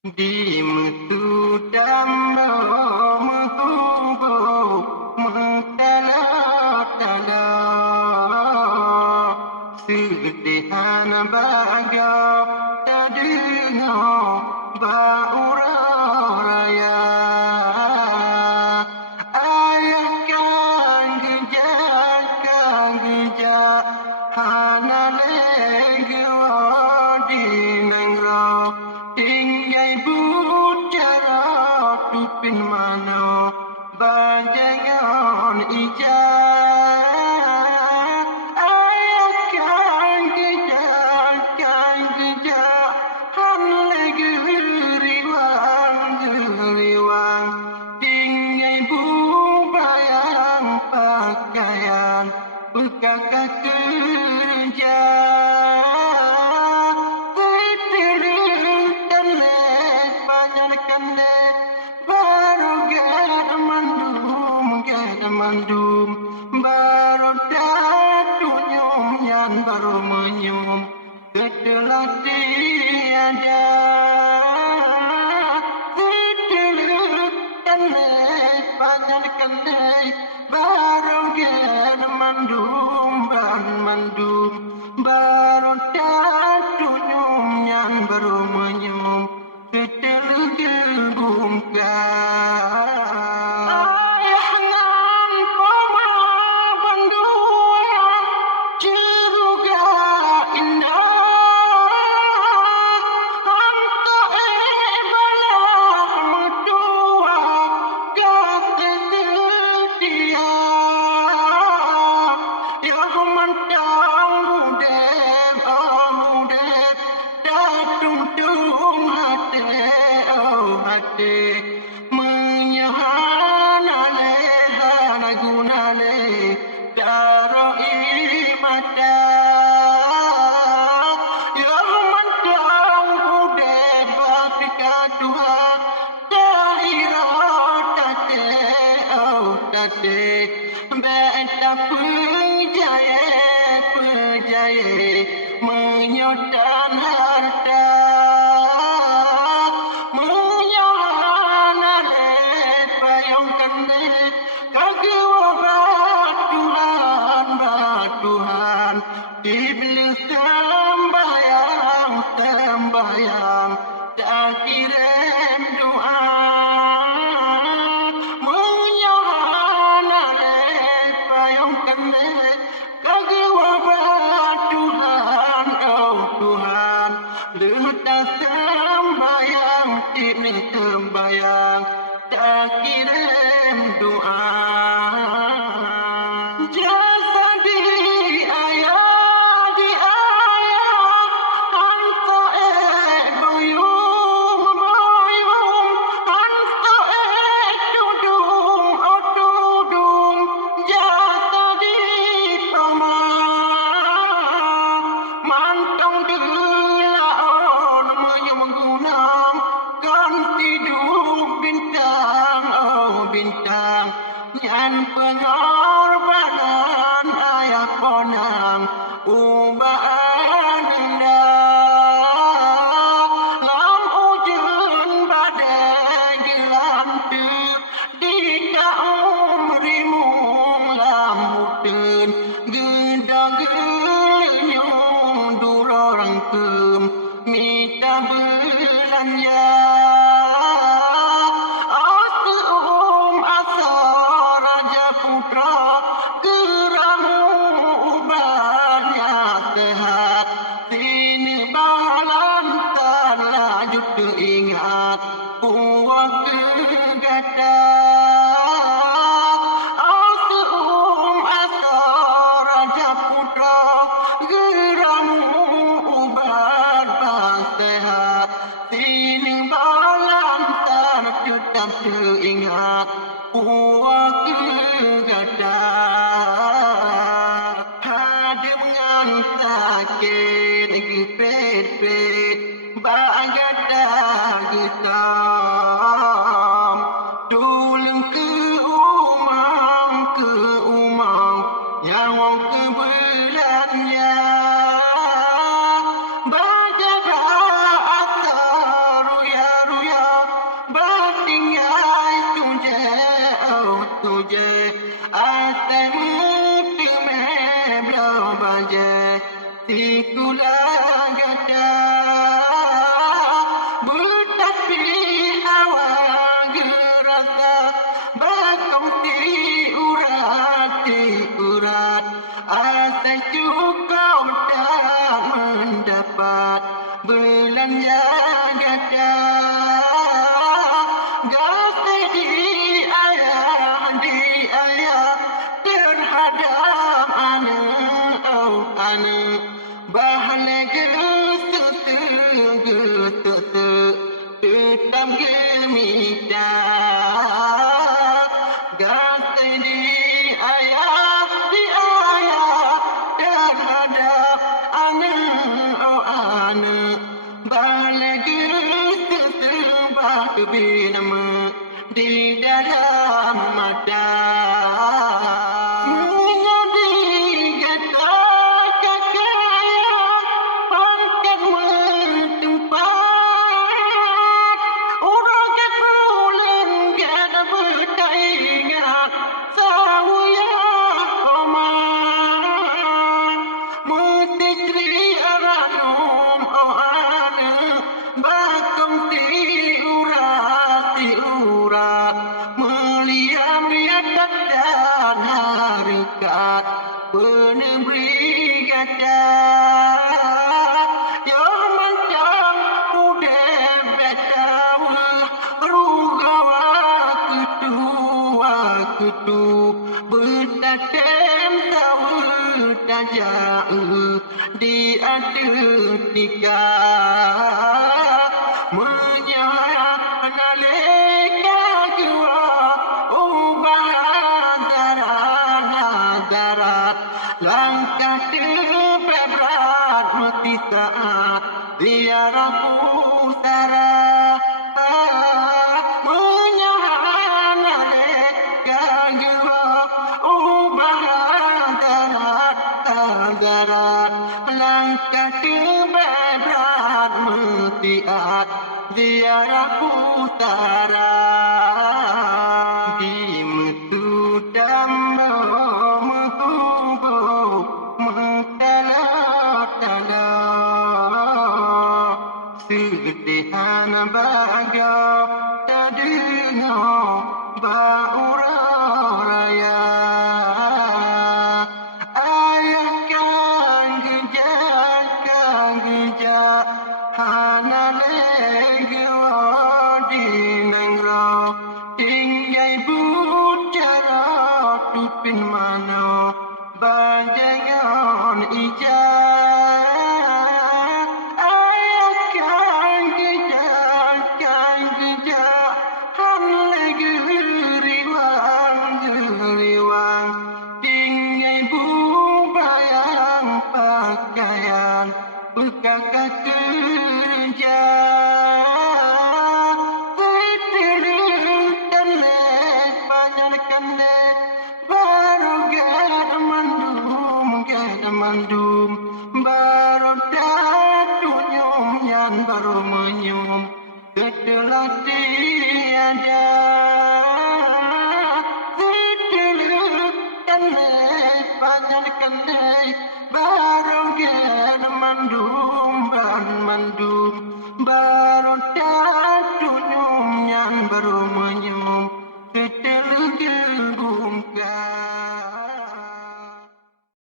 Di metu damno menghubo mentala-tala Sedihan baga terdengar bauraya Ayah kan gejak hana lagi wadi nengra Tinggai bucara tupin mano Banjangan ijak Ayah kan gejak Han lagi geriwang Tinggai bubayang pakaian Bekakak kerja Mandum baru datunyum yang baru menyum setelah tiada setelah kenek panjang kenek baru gen mandum baru datunyum yang baru menyum setelah gebungkan menyahanale hanagunale daro imata ya mantang bude bapika Tuhan dahira tate beta pejaya menyodan harta Tuhan iblis sembahyang tak kirim doa menyahan payung kenek kagak Tuhan Tuhan letak sembahyang iblis sembahyang tak kirim doa Yang pengorbanan ayah ponang ubaan hendak lam ujun badai gelam tu di kaumrimu lam mutun gedang gelenyung durorang kem minta belanja ingat uang kegata asal raja putra geramu ubat sehat sini balan tanah tetap teringat uang kegata hadir dengan sakit gepet-pet bagada hitam tulang ke umang yang wong ke bulannya baca asar ya Ketam gemita Gantai di ayah Dan hadap anak oh anak Balagi sesembah kebinama Di dalam mata Menjadi kata kakaya Pangkat bertempat Orang ketulen kata bertaingat Sawaya koma Mesti Sri Aranum oh anak Bakong si ura Melihat dan harikat Penemberi kata Yang mancang udah betawa Rugawa ketu Bertatem tawa tajak Di adetika Menyahak nalika jua Ubah darat Langkah tepat berat mati saat Ziarah pusara Menyahak nalika jua Ubah darat Langkah tepat berat mati saat Ziarah putara Di metu damba Mehubo Metala-tala Sedihan baga Tak dengar Baura raya Ayah kan gejak Hana legewa